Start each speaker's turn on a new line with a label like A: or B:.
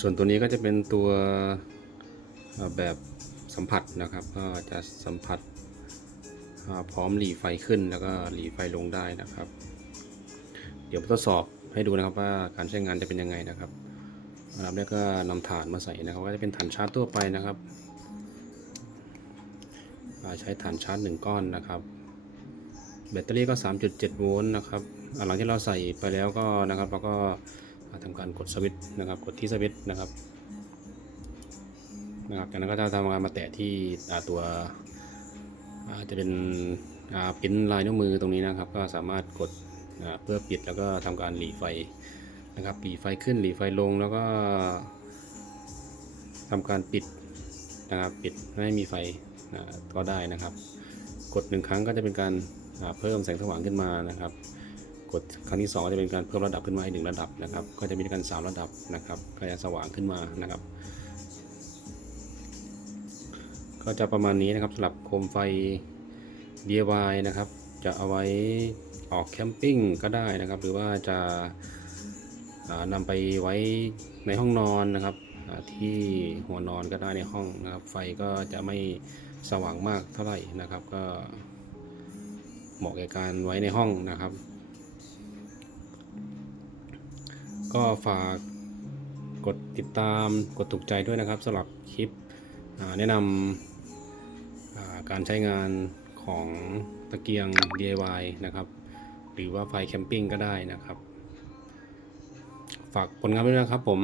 A: ส่วนตัวนี้ก็จะเป็นตัวแบบสัมผัสนะครับ ก็จะสัมผัสพร้อมหลีไฟขึ้นแล้วก็หลีไฟลงได้นะครับ เดี๋ยวทดสอบให้ดูนะครับว่าการใช้งานจะเป็นยังไงนะครับอันดับแรกก็นำถ่านมาใส่นะครับก็จะเป็นถ่านชาร์จทั่วไปนะครับ ใช้ถ่านชาร์จหนึ่งก้อนนะครับ แบตเตอรี่ก็ 3.7 โวลต์นะครับหลังที่เราใส่ไปแล้วก็นะครับเราก็ ทำการกดสวิตช์นะครับ กดที่สวิตช์นะครับนะครับจากนั้นก็จะทำการมาแตะที่ตัวจะเป็นปิ้นลายนิ้วมือตรงนี้นะครับ ก็สามารถกดเพื่อปิดแล้วก็ทำการหลีไฟนะครับหลีไฟขึ้นหลีไฟลงแล้วก็ทำการปิดนะครับปิดไม่ให้มีไฟก็ได้นะครับ กดหนึ่งครั้งก็จะเป็นการเพิ่มแสงสว่างขึ้นมานะครับ กดครั้งที่สองก็จะเป็นการเพิ่มระดับขึ้นมาอีกหนึ่งระดับนะครับ ก็จะมีกันสามระดับนะครับก็จะสว่างขึ้นมานะครับ ก็จะประมาณนี้นะครับสำหรับโคมไฟ DIY นะครับ จะเอาไว้ออกแคมปิ้งก็ได้นะครับ หรือว่าจะานำไปไว้ในห้องนอนนะครับที่หัวนอนก็ได้ในห้องนะครับ ไฟก็จะไม่สว่างมากเท่าไหร่นะครับ ก็เหมาะแก่การไว้ในห้องนะครับ ก็ฝากกดติดตามกดถูกใจด้วยนะครับสำหรับคลิปแนะนำการใช้งานของตะเกียง DIY นะครับ หรือว่าไฟแคมปิ้งก็ได้นะครับ ฝากผลงานด้วยนะครับผม